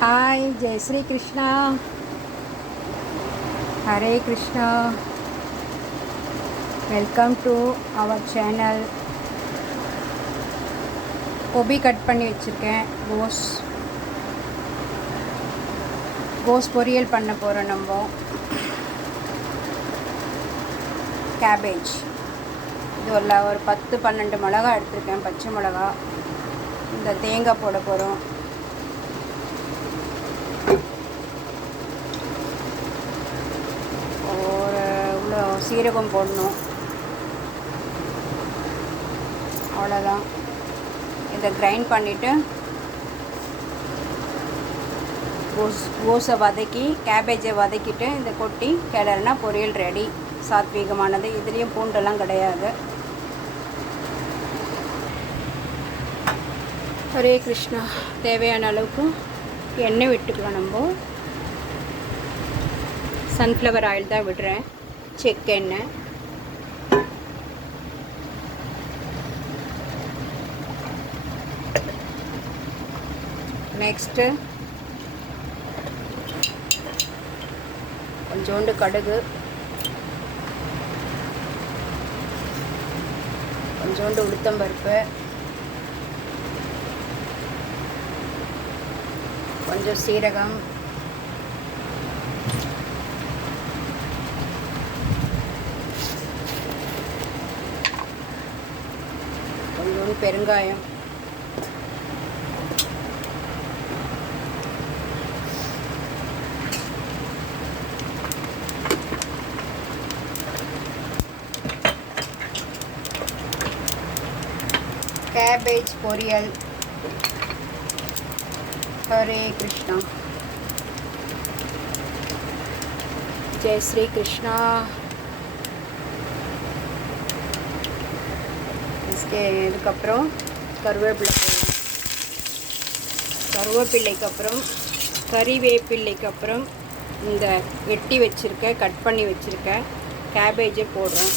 हाय जय Shri Krishna Hare Krishna welcome to our channel गोभी cut பண்ணி வச்சிருக்கேன் கோஸ் பொரியல் பண்ண போறோம் நம்ம கேபேஜ் இது ஒரு 10-12 மிளகாய் எடுத்துர்க்கேன் பச்சை மிளகாய் இந்த தேங்காய் போட போறோம் சீரகம் போடணும் அவ்வளோதான் இதை கிரைண்ட் பண்ணிவிட்டு கோஸை வதக்கி கேபேஜை வதக்கிட்டு இதை கொட்டி கிளறுனா பொரியல் ரெடி சாத்வீகமானது இதுலேயும் பூண்டெல்லாம் கிடையாது ஹரே கிருஷ்ணா தேவையான அளவுக்கு எண்ணெய் விட்டுக்கலாம் நம்ம சன்ஃப்ளவர் ஆயில் தான் விடுறேன் செக் எண்ணெய் நெக்ஸ்ட்டு கொஞ்சோண்டு கடுகு கொஞ்சோண்டு உளுத்தம்பருப்பு கொஞ்சம் சீரகம் கொஞ்சோண்டு பெருங்காயம் கேபேஜ் பொரியல் ஹரே கிருஷ்ணா ஜெய் ஸ்ரீ கிருஷ்ணா இதுக்கப்புறம் கருவேப்பிலை போடலாம் கருவேப்பிள்ளைக்கு அப்புறம் கறிவேப்பிள்ளைக்கு அப்புறம் இந்த வெட்டி வச்சுருக்க கட் பண்ணி வச்சுருக்க கேபேஜை போடுறோம்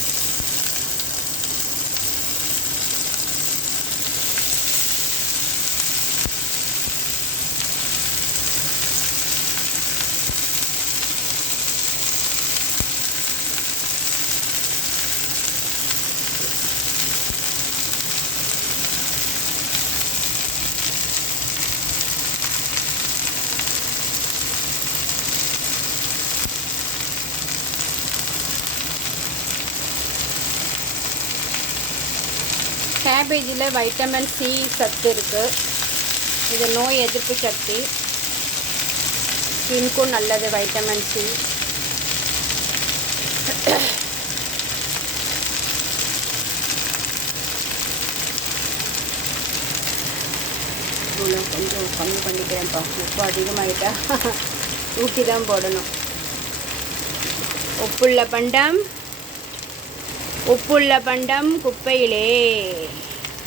கேபேஜில் வைட்டமின் சி சத்து இருக்குது இது நோய் எதிர்ப்பு சக்தி ஸ்கின்க்கும் நல்லது வைட்டமின் சி கொஞ்சம் கம்மி பண்ணிக்கிறேன்ப்பா உப்பு அதிகமாகிட்டா ஊற்றி தான் போடணும் உப்புள்ள பண்டம் குப்பையிலே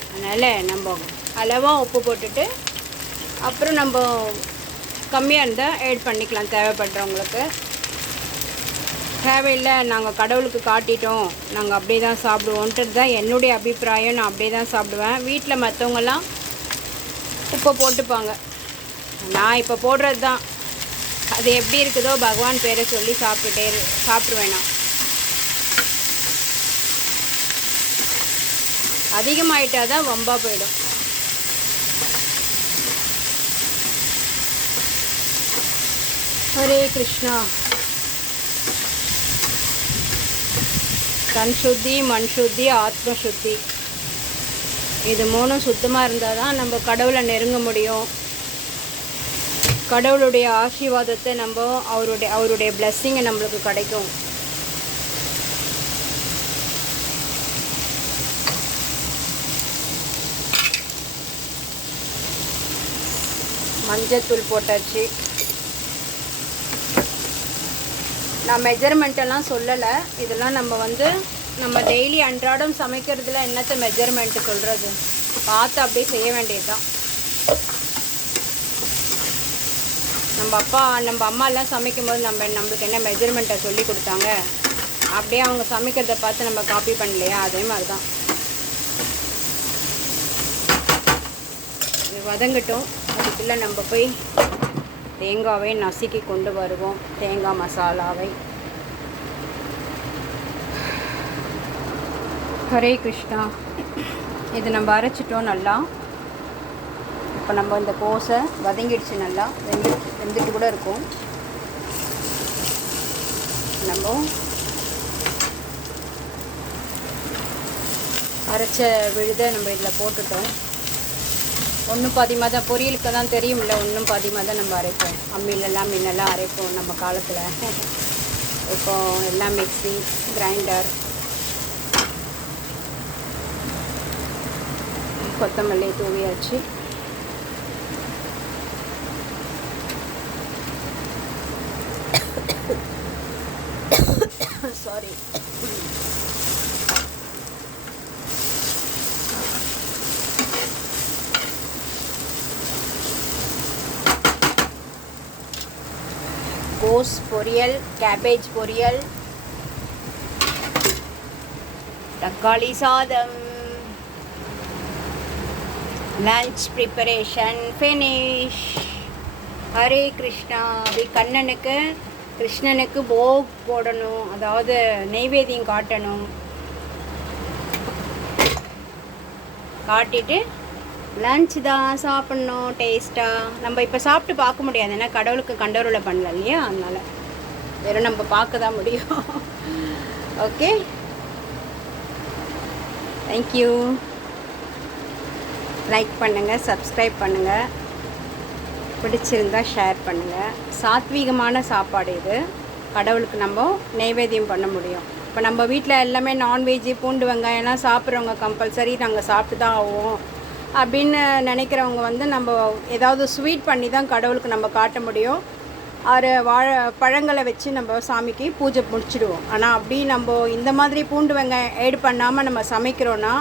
அதனால் நம்ம அளவாக உப்பு போட்டுட்டு அப்புறம் நம்ம கம்மியாக இருந்தால் ஆட் பண்ணிக்கலாம் தேவைப்படுறவங்களுக்கு தேவையில்லை நாங்கள் கடவுளுக்கு காட்டிட்டோம் நாங்கள் அப்படியே தான் சாப்பிடுவோன்றது தான் என்னுடைய அபிப்பிராயம் நான் அப்படியே தான் சாப்பிடுவேன் வீட்டில் மற்றவங்கெல்லாம் உப்பை போட்டுப்பாங்க நான் இப்போ போடுறது தான் அது எப்படி இருக்குதோ பகவான் பேரை சொல்லி சாப்பிடுவேன் நான் அதிகமாயிட்டால் தான் வம்பா போயிடும் ஹரே கிருஷ்ணா தன் சுத்தி மண் சுத்தி ஆத்ம சுத்தி இது மூணும் சுத்தமாக இருந்தால் தான் நம்ம கடவுளை நெருங்க முடியும் கடவுளுடைய ஆசீர்வாதத்தை நம்ம அவருடைய பிளெஸ்ஸிங்கை நம்மளுக்கு கிடைக்கும் மஞ்சத்தூள் போட்டாச்சு நான் மெஜர்மெண்ட்டெல்லாம் சொல்லலை இதெல்லாம் நம்ம டெய்லி அன்றாடம் சமைக்கிறதுல என்னத்தை மெஜர்மெண்ட்டு சொல்கிறது பார்த்து அப்படியே செய்ய வேண்டியது தான் நம்ம அம்மாலாம் சமைக்கும்போது நம்மளுக்கு என்ன மெஜர்மெண்ட்டை சொல்லி கொடுத்தாங்க அப்படியே அவங்க சமைக்கிறத பார்த்து நம்ம காப்பி பண்ணலையா அதே மாதிரி தான் இது வதங்கட்டும் அதுக்குள்ளே நம்ம போய் தேங்காவை நசுக்கி கொண்டு வருவோம். தேங்காய் மசாலாவை. ஹரே கிருஷ்ணா. இது நம்ம அரைச்சிட்டோம் நல்லா. இப்போ நம்ம இந்த கோஸை வதங்கிடுச்சு, நல்லா வெந்துட்டு கூட இருக்கும். நம்ம அரைச்ச விழுதை நம்ம இதில் போட்டுட்டோம். ஒன்றும் பாதிமாக தான், பொரியலுக்கு தான் தெரியும்ல, ஒன்றும் பாதிமாக தான் நம்ம அரைப்போம். அம்மியிலெல்லாம் முன்னெல்லாம் அரைப்போம் நம்ம காலத்தில். இப்போ எல்லாம் மிக்ஸி, கிரைண்டர். கொத்தமல்லி தூவியாச்சு. சாரி. கோஸ் பொரியல், கேபேஜ் பொரியல், தக்காளி சாதம். Lunch preparation finish. Hare Krishna. அப்படி கிருஷ்ணனுக்கு போக் போடணும், அதாவது நெய்வேத்தியம் காட்டணும். காட்டிட்டு லஞ்ச் தான் சாப்பிட்ணும் டேஸ்ட்டாக. நம்ம இப்போ சாப்பிட்டு பார்க்க முடியாது, ஏன்னா கடவுளுக்கு கண்டருளை பண்ணல இல்லையா, அதனால் வெறும் நம்ம பார்க்க தான் முடியும். Okay, thank you. லைக் பண்ணுங்கள், சப்ஸ்கிரைப் பண்ணுங்கள், பிடிச்சிருந்தா ஷேர் பண்ணுங்கள். சாத்வீகமான சாப்பாடு இது. கடவுளுக்கு நம்ம நைவேத்தியம் பண்ண முடியும். இப்போ நம்ம வீட்டில் எல்லாமே நான்வெஜ்ஜு, பூண்டு வெங்காயம்லாம் சாப்பிட்றவங்க கம்பல்சரி நாங்கள் சாப்பிட்டு தான் ஆகும் அப்படின்னு நினைக்கிறவங்க வந்து நம்ம ஏதாவது ஸ்வீட் பண்ணி தான் கடவுளுக்கு நம்ம காட்ட முடியும். பழங்களை வச்சு நம்ம சாமிக்கு பூஜை முடிச்சிடுவோம். ஆனால் அப்படி நம்ம இந்த மாதிரி பூண்டு வெங்காயம் ஏடு பண்ணாமல் நம்ம சமைக்கிறோன்னா,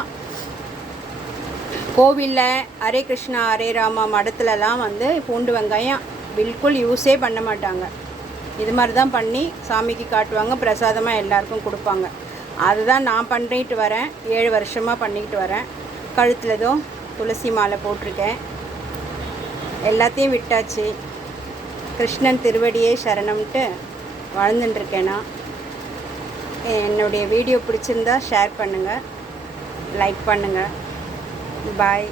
கோவிலில் ஹரே கிருஷ்ணா ஹரே ராமா மடத்துலலாம் வந்து பூண்டு வெங்காயம் பில்குல் யூஸே பண்ண மாட்டாங்க. இது மாதிரி தான் பண்ணி சாமிக்கு காட்டுவாங்க, பிரசாதமாக எல்லாருக்கும் கொடுப்பாங்க. அதுதான் நான் பண்ணிட்டு வரேன், 7 வருஷமாக பண்ணிக்கிட்டு வரேன். கழுத்தில் ஏதோ துளசி மாலை போட்டிருக்கேன். எல்லாத்தையும் விட்டாச்சு. கிருஷ்ணன் திருவடியே சரணம்ட்டு வாழ்ந்துட்டுருக்கேன்னா. என்னுடைய வீடியோ பிடிச்சிருந்தா ஷேர் பண்ணுங்கள், லைக் பண்ணுங்கள். Bye.